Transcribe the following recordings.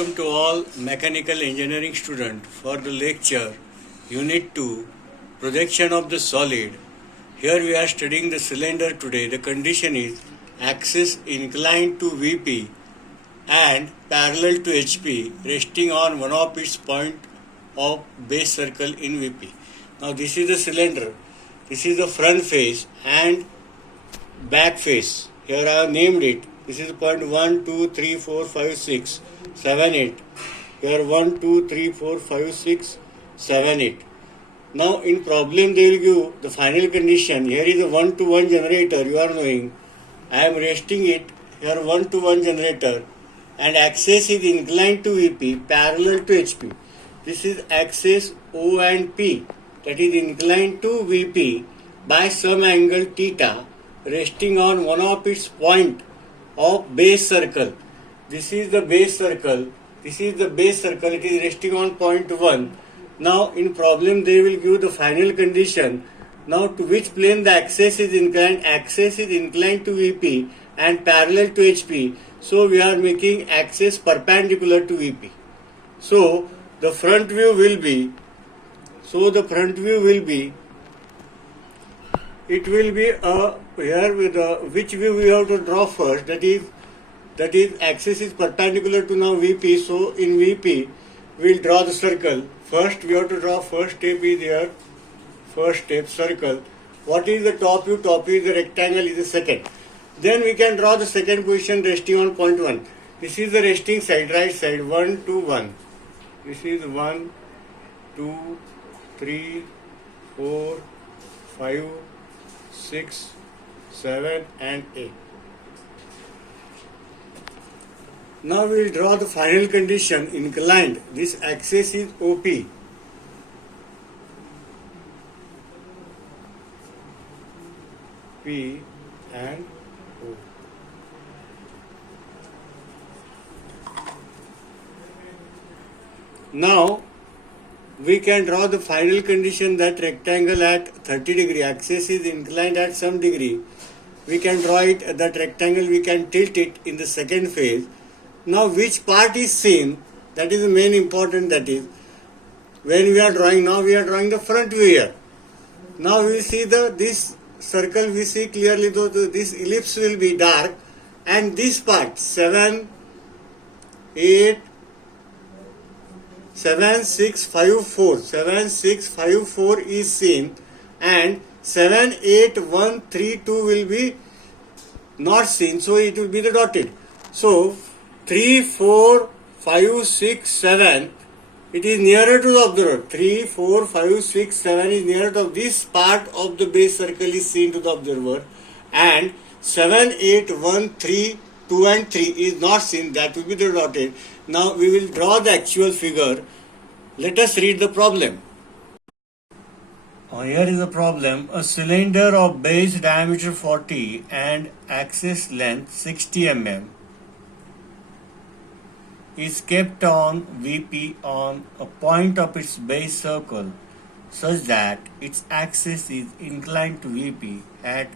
welcome to all mechanical engineering student for the lecture Unit 2 Projection of the Solid. Here we are studying the cylinder today. The condition is axis inclined to VP and parallel to HP resting on one of its point of base circle in VP. Now this is the cylinder. This is the front face and back face. Here I have named it. This is point 1, 2, 3, 4, 5, 6, 7, 8. Here 1, 2, 3, 4, 5, 6, 7, 8. Now in problem they will give the final condition. Here is a 1-to-1 generator. You are knowing. I am resting it. Here 1-to-1 generator. And axis is inclined to VP parallel to HP. This is axis O and P. That is inclined to VP by some angle theta resting on one of its point of base circle. This is the base circle. This is the base circle. It is resting on point 1. Now in problem they will give the final condition. Now to which plane the axis is inclined? Axis is inclined to VP and parallel to HP. So we are making axis perpendicular to VP. So the front view will be. It will be here with which view we have to draw first. That is axis is perpendicular to now VP. So in VP we will draw the circle. First we have to draw first step is here. First step circle. What is the top view? Top view is the rectangle is the second. Then we can draw the second position resting on point 1. This is the resting side, right side, 1 to 1. This is 1, 2, 3, 4, 5, 6, 7 and 8. Now we will draw the final condition inclined. This axis is OP. P and O. Now we can draw the final condition that rectangle at 30 degree axis is inclined at some degree. We can draw it, that rectangle we can tilt it in the second phase. Now which part is seen? That is the main important, that is when we are drawing, now we are drawing the front view here. Now we see this circle, we see clearly though this ellipse will be dark and this part 7, 8, 7, 6, 5, 4. 7, 6, 5, 4 is seen and 7, 8, 1, 3, 2 will be not seen. So it will be the dotted. So 3, 4, 5, 6, 7. It is nearer to the observer. 3, 4, 5, 6, 7 is nearer to this part of the base circle is seen to the observer. And 7, 8, 1, 3, 2 and 3 is not seen. That will be the dotted. Now we will draw the actual figure. Let us read the problem. Here is the problem. A cylinder of base diameter 40 and axis length 60 mm is kept on VP on a point of its base circle such that its axis is inclined to VP at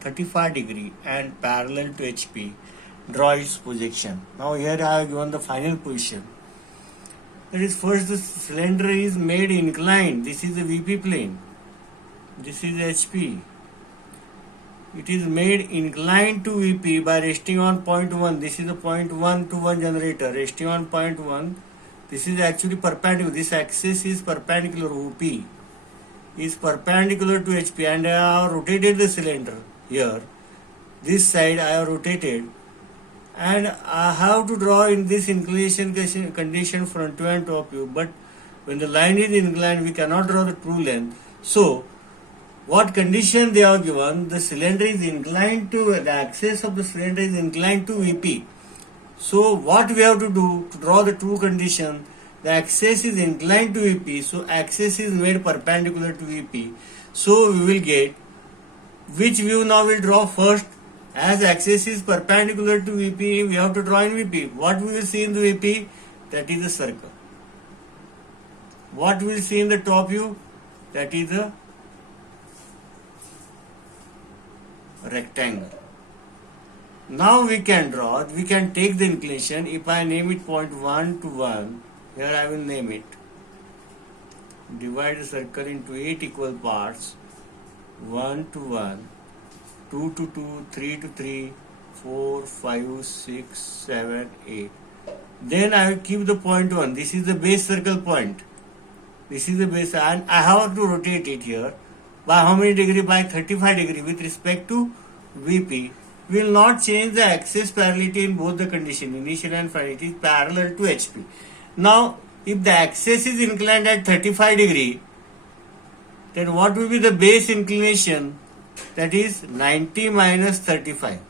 35 degree and parallel to HP. Draw its projection. Now here I have given the final position. That is, first the cylinder is made inclined. This is the VP plane. This is HP. It is made inclined to VP by resting on point 1. This is the point 1 to 1 generator resting on point 1. This is actually perpendicular. This axis is perpendicular. OP is perpendicular to HP and I have rotated the cylinder here. This side I have rotated. And I have to draw in this inclination condition front view and top view. But when the line is inclined, we cannot draw the true length. So, what condition they are given? The cylinder is inclined to, the axis of the cylinder is inclined to VP. So, what we have to do to draw the true condition? The axis is inclined to VP. So, axis is made perpendicular to VP. So, we will get which view now we will draw first. As axis is perpendicular to VP, we have to draw in VP. What we will see in the VP? That is the circle. What we will see in the top view? That is the rectangle. Now we can draw, we can take the inclination. If I name it point 1 to 1, here I will name it. Divide the circle into 8 equal parts. 1 to 1, 2 to 2, 3 to 3, 4, 5, 6, 7, 8. Then I will keep the point 1. This is the base circle point. This is the base, and I have to rotate it here. By how many degree? By 35 degree with respect to VP. We will not change the axis parallelity in both the condition, initial and final. It is parallel to HP. Now, if the axis is inclined at 35 degree, then what will be the base inclination? That is 90 minus 35.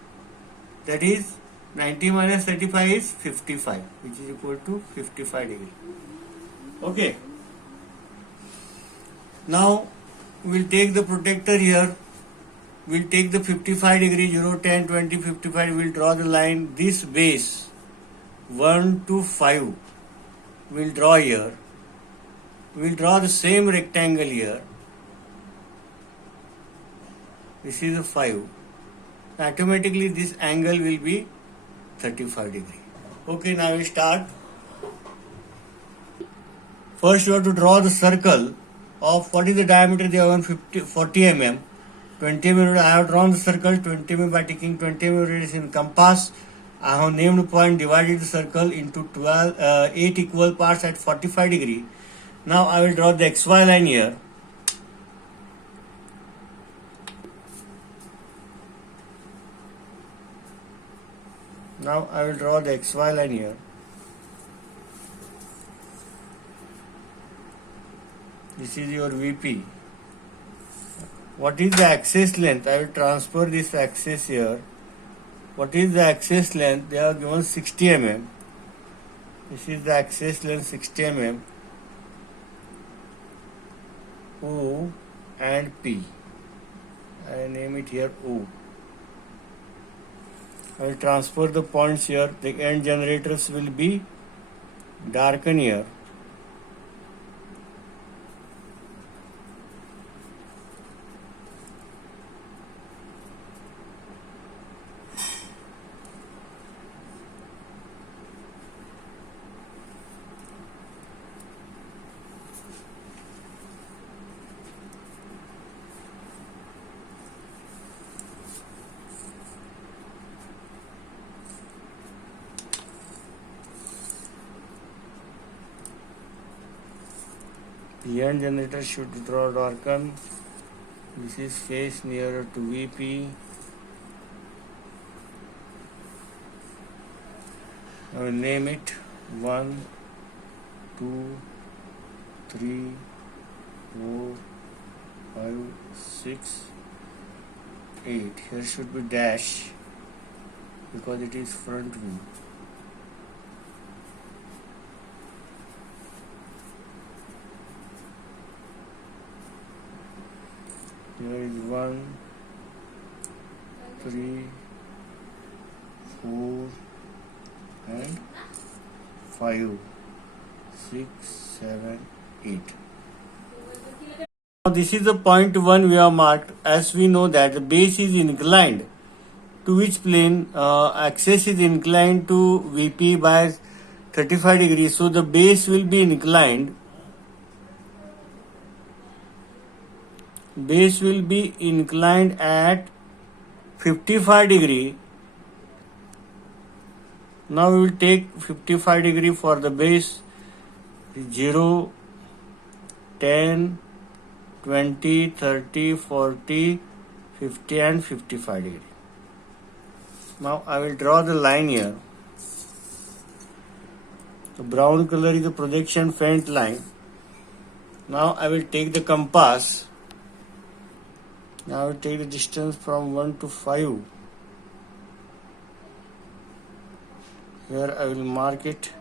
That is 90 minus 35 is 55, which is equal to 55 degree. Okay. Now we will take the protector here. We will take the 55 degree, 0, 10, 20, 55. We will draw the line. This base 1 to 5 we will draw here. We will draw the same rectangle here. This is a 5. Automatically this angle will be 35 degree. Okay, now we start. First you have to draw the circle of what is the diameter they have 40 mm. 20 mm I have drawn the circle 20 mm by taking 20 mm radius in compass. I have named point, divided the circle into 8 equal parts at 45 degree. Now I will draw the XY line here. Now I will draw the XY line here. This is your VP. What is the axis length? I will transfer this axis here. What is the axis length? They are given 60 mm. This is the axis length 60 mm. O and P. I name it here O. I will transfer the points here. The end generators will be darken here. The end generator should draw darken. This is face nearer to VP. I will name it 1, 2, 3, 4, 5, 6, 8. Here should be dash because it is front view. Here is 1, 3, 4 and 5, 6, 7, 8. Now this is the point 1 we have marked. As we know that the base is inclined to which plane? Axis is inclined to VP by 35 degrees. So the base will be inclined. Base will be inclined at 55 degree. Now we will take 55 degree for the base. 0, 10, 20, 30, 40, 50 and 55 degree. Now I will draw the line here. The brown color is the projection faint line. Now I will take the compass. Now I will take the distance from 1 to 5. Here I will mark it.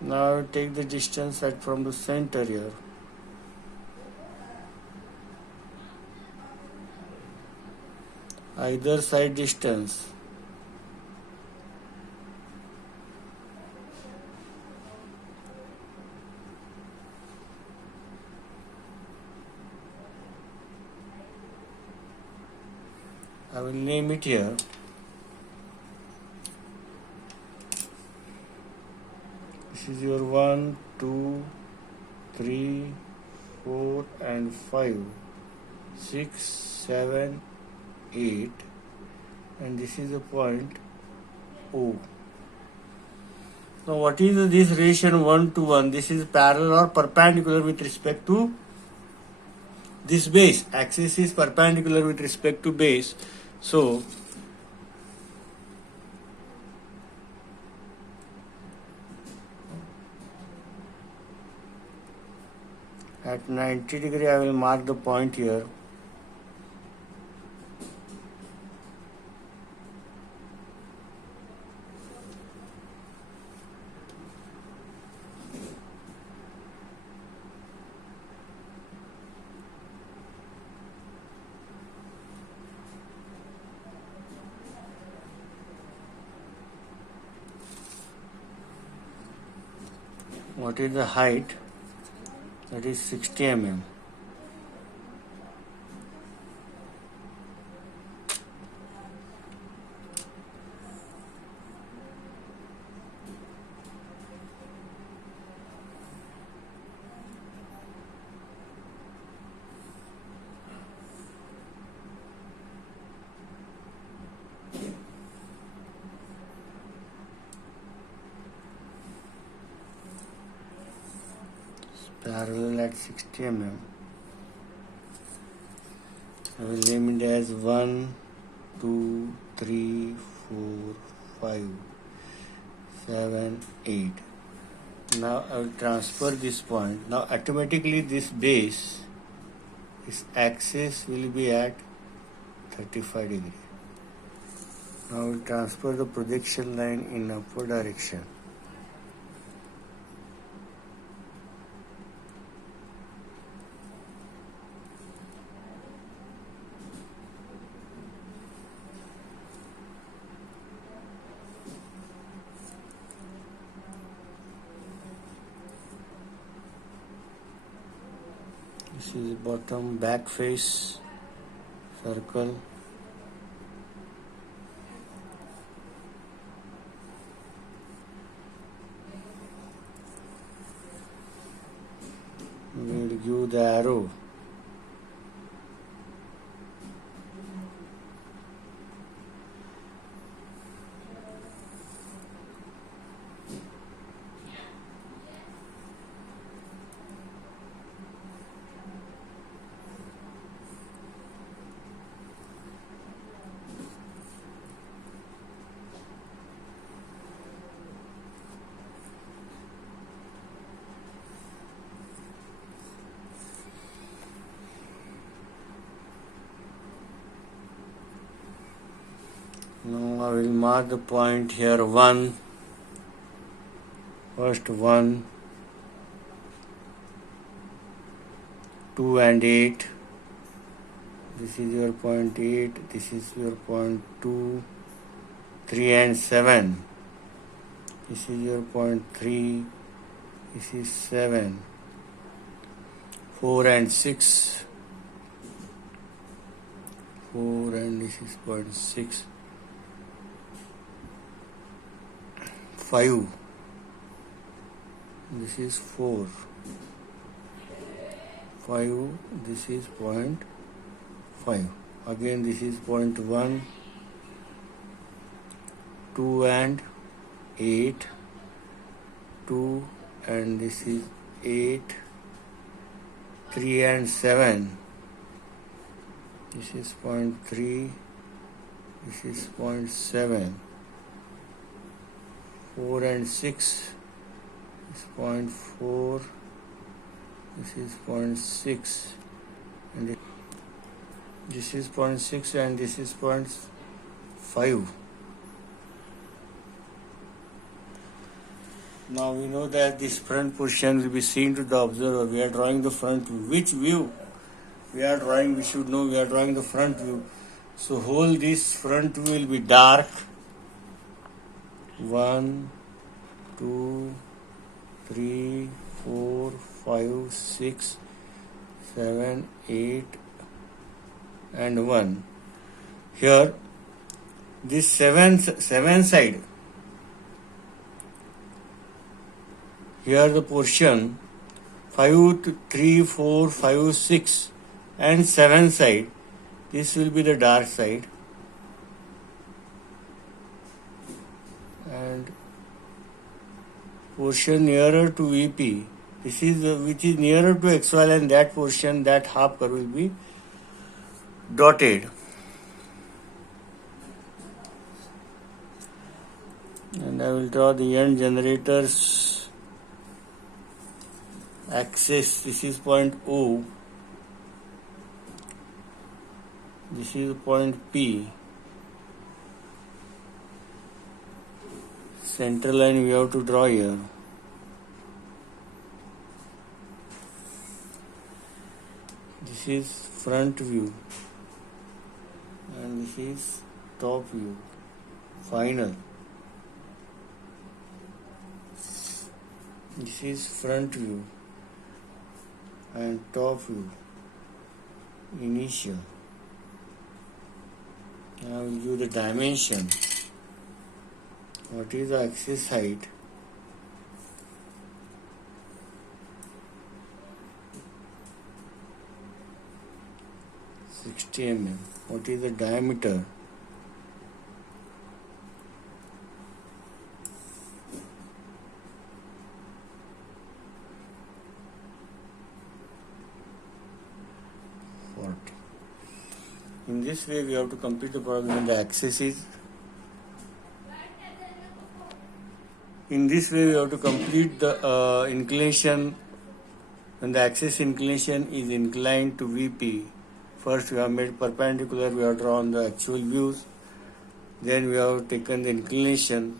Now I will take the distance from the center here. Either side distance. will name it here. This is your 1, 2, 3, 4 and 5, 6, 7, 8, and this is the point O. Now what is this relation 1 to 1? This is parallel or perpendicular with respect to this base. Axis is perpendicular with respect to base. So at 90 degree I will mark the point here. What is the height? That is 60 mm. Parallel at 60 mm. I will name it as 1, 2, 3, 4, 5, 7, 8. Now I will transfer this point. Now automatically this base, this axis will be at 35 degree. Now I will transfer the projection line in upward direction. This is bottom back face circle. We will give the arrow. Now I will mark the point here 1. First 1, 2 and 8. This is your point 8. This is your point 2, 3 and 7. This is your point 3. This is 7. 4 and 6. 4 and this is point 6. 5. This is 4. 5. This is point 5. Again this is point 1, 2 and 8. 2 and this is 8. 3 and 7. This is point 3. This is point 7. 4 and 6 is point 4. This is point 6 and this is point 6 and this is point 5. Now we know that this front portion will be seen to the observer. We are drawing the front view. Which view we are drawing? We should know we are drawing the front view. So whole this front view will be dark. 1, 2, 3, 4, 5, 6, 7, 8 and 1. Here this seven side, here the portion 5, 3, 4, 5, 6 and 7 side, this will be the dark side, and portion nearer to VP, this is which is nearer to XY line, that portion, that half curve will be dotted. And I will draw the end generator's axis. This is point O, this is point P. Center line we have to draw here. This is front view and this is top view, final. This is front view and top view, initial. Now we'll give the dimension. What is the axis height? mm. What is the diameter? 40. In this way we have to complete the problem when the axis is. In this way we have to complete the inclination when the axis inclination is inclined to VP. First we have made perpendicular, we have drawn the actual views, then we have taken the inclination.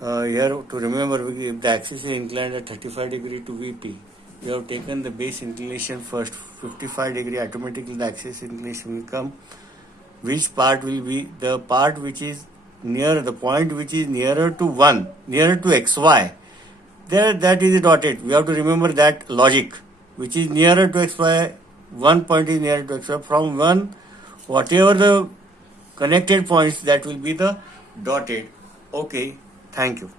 Here to remember, if the axis is inclined at 35 degree to VP, we have taken the base inclination first, 55 degree, automatically the axis inclination will come. Which part will be the part which is near the point which is nearer to 1, nearer to XY, there that is dotted. We have to remember that logic, which is nearer to XY, one point is nearer to XY, from one, whatever the connected points, that will be the dotted. Okay, thank you.